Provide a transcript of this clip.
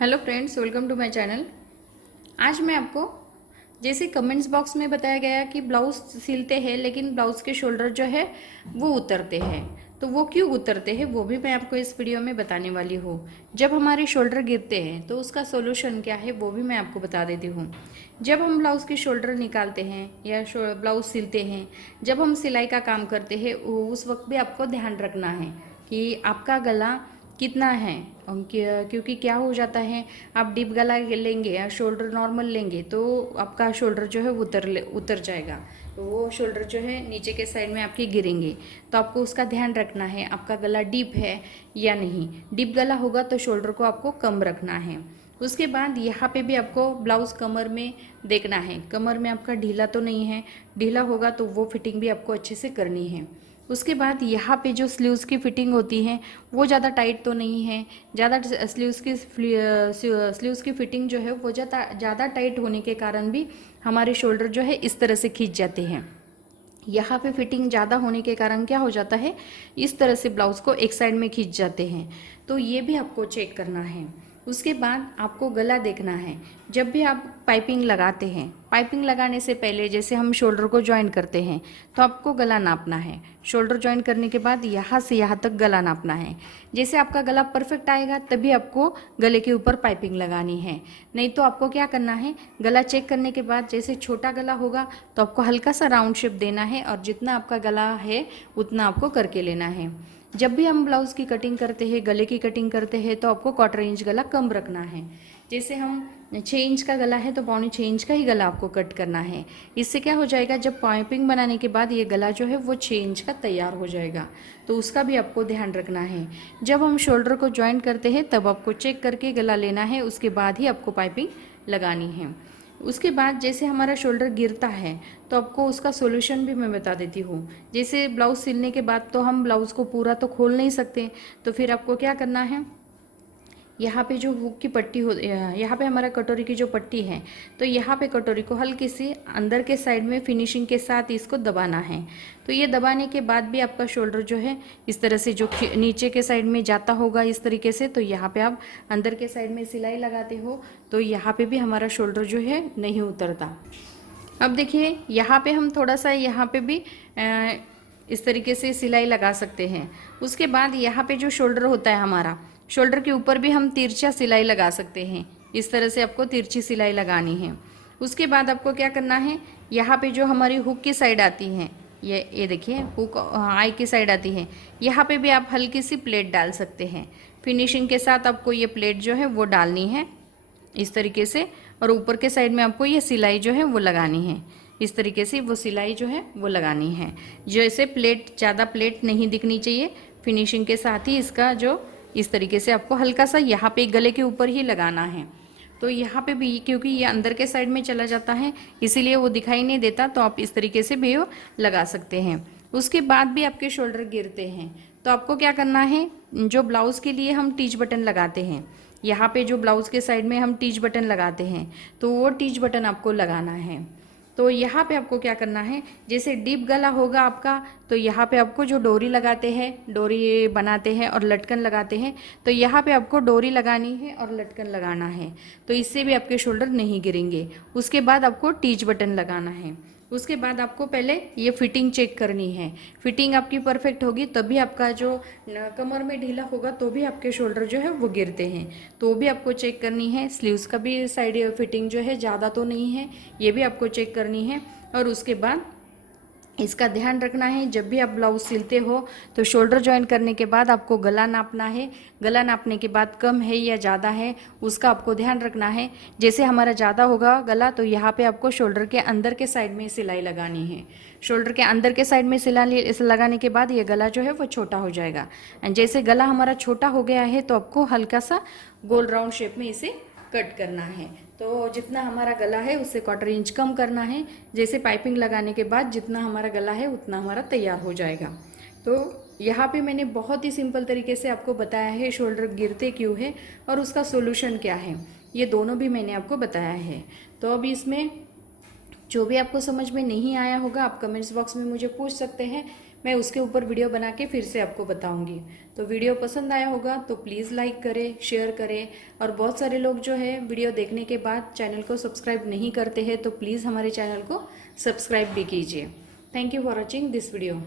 Hello friends, welcome to my channel. आज मैं आपको जैसे कमेंट्स बॉक्स में बताया गया कि ब्लाउज सिलते हैं लेकिन ब्लाउज के शोल्डर जो है वो उतरते हैं, तो वो क्यों उतरते हैं वो भी मैं आपको इस वीडियो में बताने वाली हूँ। जब हमारे शोल्डर गिरते हैं तो उसका सोल्यूशन क्या है वो भी मैं आपको बता देती हूँ। जब हम ब्लाउज के शोल्डर निकालते हैं या ब्लाउज सिलते हैं, जब हम सिलाई का काम करते हैं उस वक्त भी आपको ध्यान रखना है कि आपका गला कितना है। क्योंकि क्या हो जाता है, आप डीप गला लेंगे या शोल्डर नॉर्मल लेंगे तो आपका शोल्डर जो है वो उतर जाएगा, तो वो शोल्डर जो है नीचे के साइड में आपके गिरेंगे। तो आपको उसका ध्यान रखना है आपका गला डीप है या नहीं। डीप गला होगा तो शोल्डर को आपको कम रखना है। उसके बाद यहाँ पे भी आपको ब्लाउज कमर में देखना है, कमर में आपका ढीला तो नहीं है। ढीला होगा तो वो फिटिंग भी आपको अच्छे से करनी है। उसके बाद यहाँ पे जो स्लीव्स की फिटिंग होती है वो ज़्यादा टाइट तो नहीं है। ज़्यादा स्लीव्स की फिटिंग जो है वो ज़्यादा टाइट होने के कारण भी हमारे शोल्डर जो है इस तरह से खींच जाते हैं। यहाँ पे फिटिंग ज़्यादा होने के कारण क्या हो जाता है, इस तरह से ब्लाउज को एक साइड में खींच जाते हैं। तो ये भी आपको चेक करना है। उसके बाद आपको गला देखना है। जब भी आप पाइपिंग लगाते हैं, पाइपिंग लगाने से पहले जैसे हम शोल्डर को ज्वाइन करते हैं तो आपको गला नापना है। शोल्डर ज्वाइन करने के बाद यहाँ से यहाँ तक गला नापना है। जैसे आपका गला परफेक्ट आएगा तभी आपको गले के ऊपर पाइपिंग लगानी है। नहीं तो आपको क्या करना है, गला चेक करने के बाद जैसे छोटा गला होगा तो आपको हल्का सा राउंड शेप देना है और जितना आपका गला है उतना आपको करके लेना है। जब भी हम ब्लाउज की कटिंग करते हैं, गले की कटिंग करते हैं तो आपको 1/4 इंच गला कम रखना है। जैसे हम 6 इंच का गला है तो 6.25 इंच का ही गला आपको कट करना है। इससे क्या हो जाएगा, जब पाइपिंग बनाने के बाद ये गला जो है वो 6 इंच का तैयार हो जाएगा। तो उसका भी आपको ध्यान रखना है। जब हम शोल्डर को ज्वाइन करते हैं तब आपको चेक करके गला लेना है, उसके बाद ही आपको पाइपिंग लगानी है। उसके बाद जैसे हमारा शोल्डर गिरता है तो आपको उसका सॉल्यूशन भी मैं बता देती हूँ। जैसे ब्लाउज सिलने के बाद तो हम ब्लाउज को पूरा तो खोल नहीं सकते, तो फिर आपको क्या करना है, यहाँ पे जो हुक की पट्टी हो, यहाँ पे हमारा कटोरी की जो पट्टी है तो यहाँ पे कटोरी को हल्की सी अंदर के साइड में फिनिशिंग के साथ इसको दबाना है। तो ये दबाने के बाद भी आपका शोल्डर जो है इस तरह से जो नीचे के साइड में जाता होगा इस तरीके से, तो यहाँ पे आप अंदर के साइड में सिलाई लगाते हो तो यहाँ पे भी हमारा शोल्डर जो है नहीं उतरता। अब देखिए यहाँ पे हम थोड़ा सा यहाँ पे भी इस तरीके से सिलाई लगा सकते हैं। उसके बाद यहाँ पे जो शोल्डर होता है हमारा, शोल्डर के ऊपर भी हम तिरछा सिलाई लगा सकते हैं। इस तरह से आपको तिरछी सिलाई लगानी है। उसके बाद आपको क्या करना है, यहाँ पे जो हमारी हुक की साइड आती है, ये देखिए हुक आई की साइड आती है, यहाँ पे भी आप हल्की सी प्लेट डाल सकते हैं। फिनिशिंग के साथ आपको ये प्लेट जो है वो डालनी है इस तरीके से, और ऊपर के साइड में आपको ये सिलाई जो है वो लगानी है। इस तरीके से वो सिलाई जो है वो लगानी है। जैसे प्लेट, ज़्यादा प्लेट नहीं दिखनी चाहिए। फिनिशिंग के साथ ही इसका जो इस तरीके से आपको हल्का सा यहाँ पे गले के ऊपर ही लगाना है। तो यहाँ पे भी क्योंकि ये अंदर के साइड में चला जाता है इसीलिए वो दिखाई नहीं देता, तो आप इस तरीके से भी लगा सकते हैं। उसके बाद भी आपके शोल्डर गिरते हैं तो आपको क्या करना है, जो ब्लाउज़ के लिए हम टीच बटन लगाते हैं, यहाँ पे जो ब्लाउज़ के साइड में हम टीच बटन लगाते हैं तो वो टीच बटन आपको लगाना है। तो यहाँ पे आपको क्या करना है, जैसे डीप गला होगा आपका तो यहाँ पे आपको जो डोरी लगाते हैं, डोरी बनाते हैं और लटकन लगाते हैं, तो यहाँ पे आपको डोरी लगानी है और लटकन लगाना है। तो इससे भी आपके शोल्डर नहीं गिरेंगे। उसके बाद आपको टीच बटन लगाना है। उसके बाद आपको पहले ये फिटिंग चेक करनी है। फिटिंग आपकी परफेक्ट होगी तभी आपका जो कमर में ढीला होगा तो भी आपके शोल्डर जो है वो गिरते हैं, तो भी आपको चेक करनी है। स्लीव्स का भी साइड फिटिंग जो है ज़्यादा तो नहीं है, ये भी आपको चेक करनी है। और उसके बाद इसका ध्यान रखना है, जब भी आप ब्लाउज सिलते हो तो शोल्डर ज्वाइन करने के बाद आपको गला नापना है। गला नापने के बाद कम है या ज़्यादा है उसका आपको ध्यान रखना है। जैसे हमारा ज़्यादा होगा गला तो यहाँ पे आपको शोल्डर के अंदर के साइड में सिलाई लगानी है। शोल्डर के अंदर के साइड में सिलाई लगाने के बाद ये गला जो है वो छोटा हो जाएगा। जैसे गला हमारा छोटा हो गया है तो आपको हल्का सा गोल राउंड शेप में इसे कट करना है। तो जितना हमारा गला है उससे 1/4 इंच कम करना है। जैसे पाइपिंग लगाने के बाद जितना हमारा गला है उतना हमारा तैयार हो जाएगा। तो यहाँ पे मैंने बहुत ही सिंपल तरीके से आपको बताया है शोल्डर गिरते क्यों है और उसका सोल्यूशन क्या है, ये दोनों भी मैंने आपको बताया है। तो अब इसमें जो भी आपको समझ में नहीं आया होगा आप कमेंट्स बॉक्स में मुझे पूछ सकते हैं, मैं उसके ऊपर वीडियो बना के फिर से आपको बताऊंगी। तो वीडियो पसंद आया होगा तो प्लीज़ लाइक करें, शेयर करें। और बहुत सारे लोग जो है वीडियो देखने के बाद चैनल को सब्सक्राइब नहीं करते हैं, तो प्लीज़ हमारे चैनल को सब्सक्राइब भी कीजिए। Thank you for watching this video.